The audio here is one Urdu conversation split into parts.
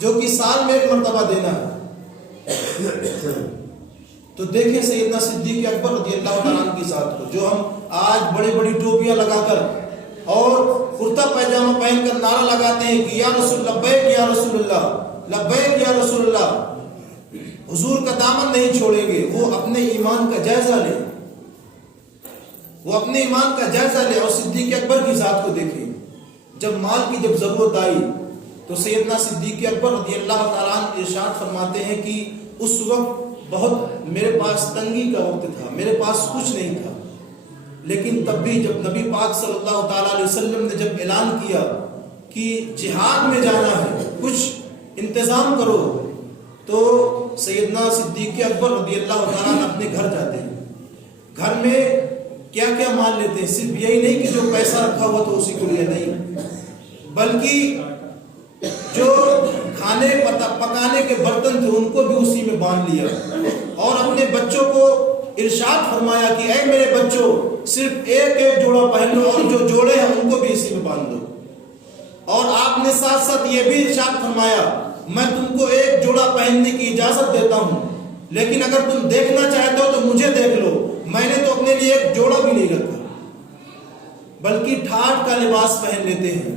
جو کہ سال میں ایک مرتبہ دینا ہے. تو دیکھیں سیدنا صدیق اکبر رضی اللہ تعالیٰ عنہ کی ذات کو، جو ہم آج بڑی بڑی ٹوپیاں لگا کر اور کرتا پیجامہ پہن کر نعرہ لگاتے ہیں کہ یا رسول لبیک یا رسول اللہ، لبیک یا رسول اللہ. حضور کا دامن نہیں چھوڑیں گے. وہ اپنے ایمان کا جائزہ لیں، وہ اپنے ایمان کا جائزہ لیں. اور صدیق اکبر کی ذات کو دیکھیں. جب مال کی جب ضرورت آئی تو سیدنا صدیق اکبر رضی اللہ تعالیٰ عنہ ارشاد فرماتے ہیں کہ اس وقت بہت میرے پاس تنگی کا وقت تھا، میرے پاس کچھ نہیں تھا، لیکن تب بھی جب نبی پاک صلی اللہ تعالیٰ علیہ وسلم نے جب اعلان کیا کہ جہاد میں جانا ہے، کچھ انتظام کرو، تو سیدنا صدیق اکبر رضی اللہ تعالیٰ عنہ اپنے گھر جاتے ہیں. گھر میں کیا کیا مال لیتے ہیں؟ صرف یہی نہیں کہ جو پیسہ رکھا ہوا تو اسی کو لیا، نہیں، بلکہ جو کھانے پکانے کے برتن تھے ان کو بھی اسی میں باندھ لیا. اور اپنے بچوں کو ارشاد فرمایا کہ اے میرے بچوں صرف ایک ایک جوڑا پہن لو اور جو جوڑے ہیں ان کو بھی اسی میں باندھ دو. اور آپ نے ساتھ ساتھ یہ بھی ارشاد فرمایا میں تم کو ایک جوڑا پہننے کی اجازت دیتا ہوں، لیکن اگر تم دیکھنا چاہتے ہو تو مجھے دیکھ لو، میں نے تو اپنے لیے ایک جوڑا بھی نہیں رکھا، بلکہ ٹھاٹ کا لباس پہن لیتے ہیں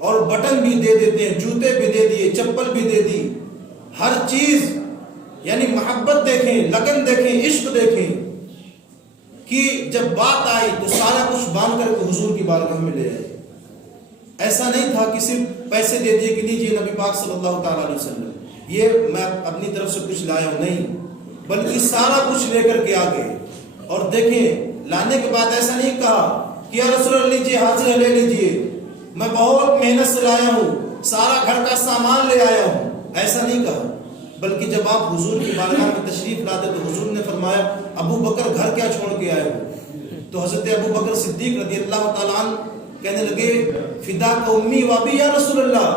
اور بٹن بھی دے دیتے ہیں، جوتے بھی دے دیے، چپل بھی دے دی، ہر چیز. یعنی محبت دیکھیں، لگن دیکھیں، عشق دیکھیں کہ جب بات آئی تو سارا کچھ باندھ کر کے حضور کی بارگاہ میں لے آئے. ایسا نہیں تھا کہ صرف پیسے دے دیے کہ لیجیے نبی پاک صلی اللہ تعالیٰ علیہ وسلم، یہ میں اپنی طرف سے کچھ لایا ہوں، نہیں، بلکہ سارا کچھ لے کر کے آ گئے. اور دیکھیں لانے کے بعد ایسا نہیں کہا کہ یا رسول اللہ لیجیے، حاضر لے لیجیے، میں بہت محنت سے لایا ہوں، سارا گھر کا سامان لے آیا ہوں، ایسا نہیں کہا. بلکہ جب آپ حضور کی بارگاہ میں تشریف لاتے تو حضور نے فرمایا ابو بکر گھر کیا چھوڑ کے آئے ہو؟ تو حضرت ابو بکر صدیق رضی اللہ تعالیٰ عنہ کہنے لگے فدا کا امی و ابی یا رسول اللہ،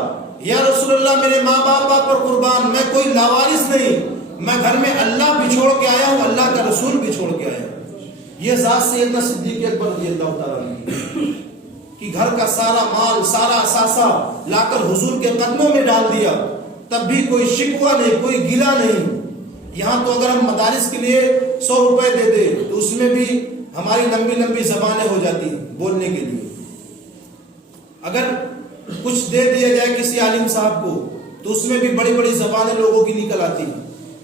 یا رسول اللہ میرے ماں باپ آپ پر قربان، میں کوئی لاوارث نہیں، میں گھر میں اللہ بھی چھوڑ کے آیا ہوں، اللہ کا رسول بھی چھوڑ کے آیا ہوں. یہ ذات سیدنا صدیق اکبر رضی اللہ تعالیٰ عنہ کہ گھر کا سارا مال، سارا اثاثہ لا کر حضور کے قدموں میں ڈال دیا، تب بھی کوئی شکوہ نہیں، کوئی گلہ نہیں. یہاں تو اگر ہم مدارس کے لیے 100 روپے دے دیں تو اس میں بھی ہماری لمبی لمبی زبانیں ہو جاتی ہیں بولنے کے لیے. اگر کچھ دے دیا جائے کسی عالم صاحب کو تو اس میں بھی بڑی بڑی زبانیں لوگوں کی نکل آتی ہیں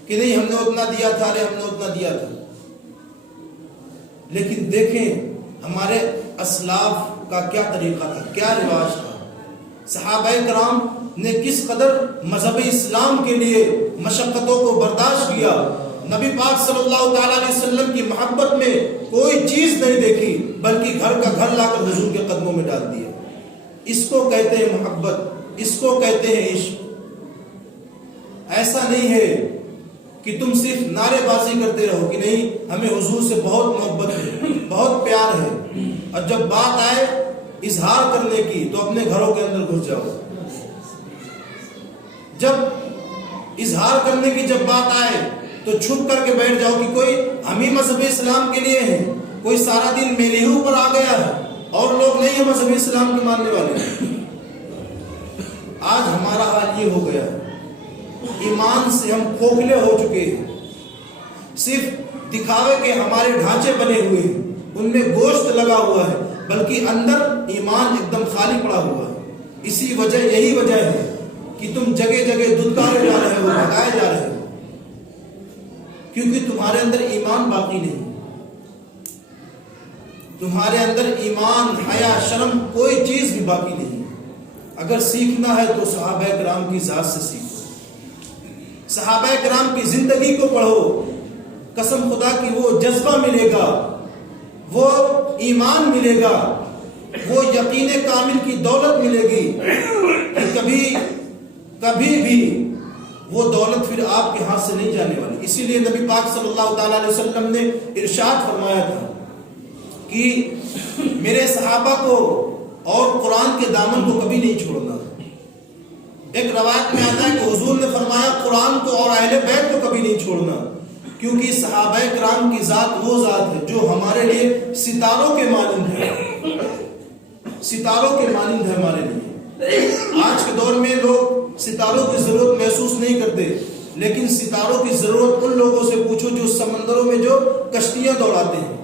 کہ نہیں ہم نے اتنا دیا تھا، ارے ہم نے اتنا دیا تھا. لیکن دیکھیں ہمارے اسلاف کا کیا طریقہ تھا، کیا رواج تھا. صحابہ کرام نے کس قدر مذہب اسلام کے لیے مشقتوں کو برداشت کیا. نبی پاک صلی اللہ تعالیٰ علیہ وسلم کی محبت میں کوئی چیز نہیں دیکھی، بلکہ گھر کا گھر لا کر حضور کے قدموں میں ڈال دیا. اس کو کہتے ہیں محبت، اس کو کہتے ہیں عشق. ایسا نہیں ہے کہ تم صرف نعرے بازی کرتے رہو کہ نہیں ہمیں حضور سے بہت محبت ہے، بہت پیار ہے، اور جب بات آئے اظہار کرنے کی تو اپنے گھروں کے اندر گھس جاؤ. جب اظہار کرنے کی جب بات آئے تو چھپ کر کے بیٹھ جاؤ کہ کوئی ہم ہی مذہب اسلام کے لیے ہیں، کوئی سارا دن میرے ہی اوپر آ گیا ہے اور لوگ نہیں ہیں مذہب اسلام کے ماننے والے. آج ہمارا حال یہ ہو گیا ہے، ایمان سے ہم کھوکھلے ہو چکے ہیں. صرف دکھاوے کے ہمارے ڈھانچے بنے ہوئے ہیں، ان میں گوشت لگا ہوا ہے، بلکہ اندر ایمان ایک دم خالی پڑا ہوا ہے. اسی وجہ یہی وجہ ہے کہ تم جگہ جگہ دھتکارے جا رہے ہو، بھگائے جا رہے ہو، کیونکہ تمہارے اندر ایمان باقی نہیں. تمہارے اندر ایمان، حیا، شرم کوئی چیز بھی باقی نہیں. اگر سیکھنا ہے تو صحابہ کرام کی ذات سے سیکھو، صحابہ کرام کی زندگی کو پڑھو. قسم خدا کی وہ جذبہ ملے گا، وہ ایمان ملے گا، وہ یقین کامل کی دولت ملے گی کہ کبھی بھی وہ دولت پھر آپ کے ہاتھ سے نہیں جانے والی. اسی لیے نبی پاک صلی اللہ تعالیٰ علیہ وسلم نے ارشاد فرمایا تھا کہ میرے صحابہ کو اور قرآن کے دامن کو کبھی نہیں چھوڑنا. ایک روایت میں آتا ہے کہ حضور نے فرمایا قرآن کو اور اہل بیت کو کبھی نہیں چھوڑنا، کیونکہ صحابہ کرام کی ذات وہ ذات ہے جو ہمارے لیے ستاروں کے مانند ہے، ستاروں کے مانند ہے ہمارے لیے. آج کے دور میں لوگ ستاروں کی ضرورت محسوس نہیں کرتے، لیکن ستاروں کی ضرورت ان لوگوں سے پوچھو جو سمندروں میں جو کشتیاں دوڑاتے ہیں،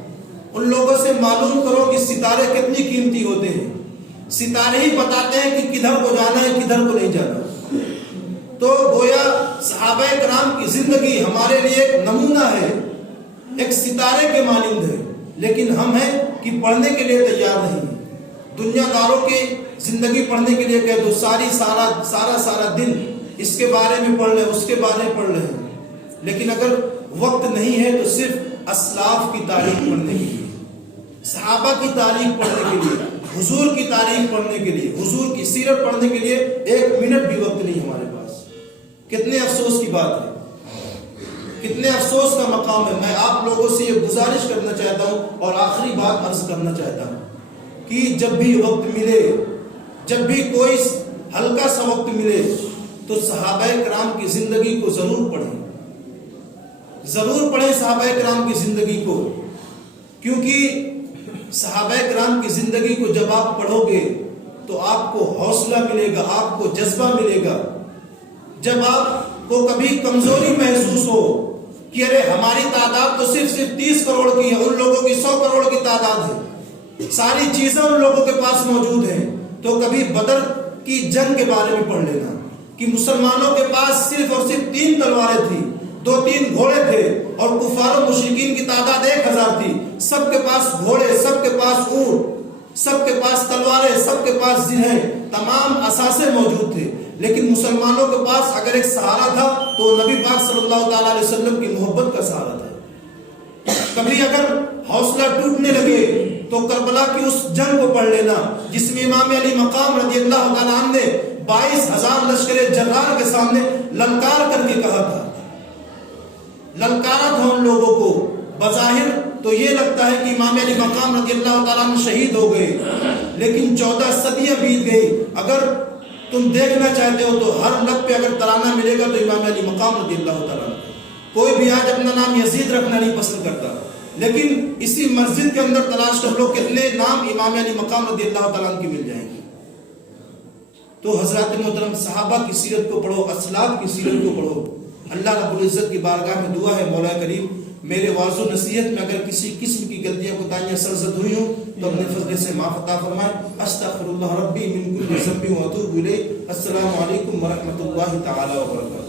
ان لوگوں سے معلوم کرو کہ ستارے کتنی قیمتی ہوتے ہیں۔ ستارے ہی بتاتے ہیں کہ کدھر کو جانا ہے، کدھر کو نہیں جانا۔ تو گویا صحابہ کرام کی زندگی ہمارے لیے ایک نمونہ ہے، ایک ستارے کے مانند ہے، لیکن ہم ہیں کہ پڑھنے کے لیے تیار نہیں ہیں۔ دنیا داروں کی زندگی پڑھنے کے لیے کہہ دو، سارا دن اس کے بارے میں پڑھ لیں، اس کے بارے میں پڑھ لیں، لیکن اگر وقت نہیں ہے تو صرف اسلاف کی تاریخ پڑھنے کے لیے، صحابہ کی تاریخ پڑھنے کے لیے، حضور کی تاریخ پڑھنے کے لیے، حضور کی سیرت پڑھنے کے لیے 1 منٹ بھی وقت نہیں ہمارے پاس۔ کتنے افسوس کی بات ہے، کتنے افسوس کا مقام ہے۔ میں آپ لوگوں سے یہ گزارش کرنا چاہتا ہوں اور آخری بات عرض کرنا چاہتا ہوں کہ جب بھی وقت ملے، جب بھی کوئی ہلکا سا وقت ملے تو صحابہ کرام کی زندگی کو ضرور پڑھیں، ضرور پڑھیں صحابہ کرام کی زندگی کو، کیونکہ صحابہ کرام کی زندگی کو جب آپ پڑھو گے تو آپ کو حوصلہ ملے گا، آپ کو جذبہ ملے گا۔ جب آپ کو کبھی کمزوری محسوس ہو کہ ارے ہماری تعداد تو صرف 30 کروڑ کی ہے، ان لوگوں کی 100 کروڑ کی تعداد ہے، ساری چیزیں ان لوگوں کے پاس موجود ہیں، تو کبھی بدر کی جنگ کے بارے میں پڑھ لینا کہ مسلمانوں کے پاس صرف اور صرف 3 تلواریں تھیں، 2-3 گھوڑے تھے، اور کفار و مشرکین کی تعداد 1000 تھی۔ سب کے پاس گھوڑے، سب کے پاس اونٹ، سب کے پاس تلواریں، سب کے پاس زرہیں، تمام اثاثے موجود تھے، لیکن مسلمانوں کے پاس اگر ایک سہارا تھا تو نبی پاک صلی اللہ تعالی علیہ وسلم کی محبت کا سہارا تھا۔ کبھی اگر حوصلہ ٹوٹنے لگے تو کربلا کی اس جنگ کو پڑھ لینا جس میں امام علی مقام رضی اللہ تعالیٰ عنہ نے 22,000 لشکر جرار کے سامنے للکار کر کے کہا تھا، للکارا تھا ان لوگوں کو۔ بظاہر تو یہ لگتا ہے کہ امام علی مقام رضی اللہ تعالیٰ عنہ شہید ہو گئے، لیکن 14 صدیاں بیت گئی۔ اگر تم دیکھنا چاہتے ہو تو ہر لب پہ اگر ترانہ ملے گا تو امام علی مقام رضی اللہ تعالیٰ عنہ۔ کوئی بھی آج اپنا نام یزید رکھنا نہیں پسند کرتا، لیکن اسی مسجد کے اندر تلاش کر لو کتنے نام امام علی مقام رضی اللہ تعالیٰ عنہ کی مل جائیں گے۔ تو حضرات محترم، صحابہ کی سیرت کو پڑھو، اسلاف کی سیرت کو پڑھو۔ اللہ رب العزت کی بارگاہ میں دعا ہے، مولا کریم میرے واعظ و نصیحت میں اگر کسی قسم کی غلطیاں کوتاہیاں سرزد ہوئی ہوں تو اپنے فضل سے معاف عطا فرمائے۔ استغفر اللہ ربی من کل ذنب و اتوب الیہ۔ السلام علیکم ورحمۃ اللہ تعالی وبرکاتہ۔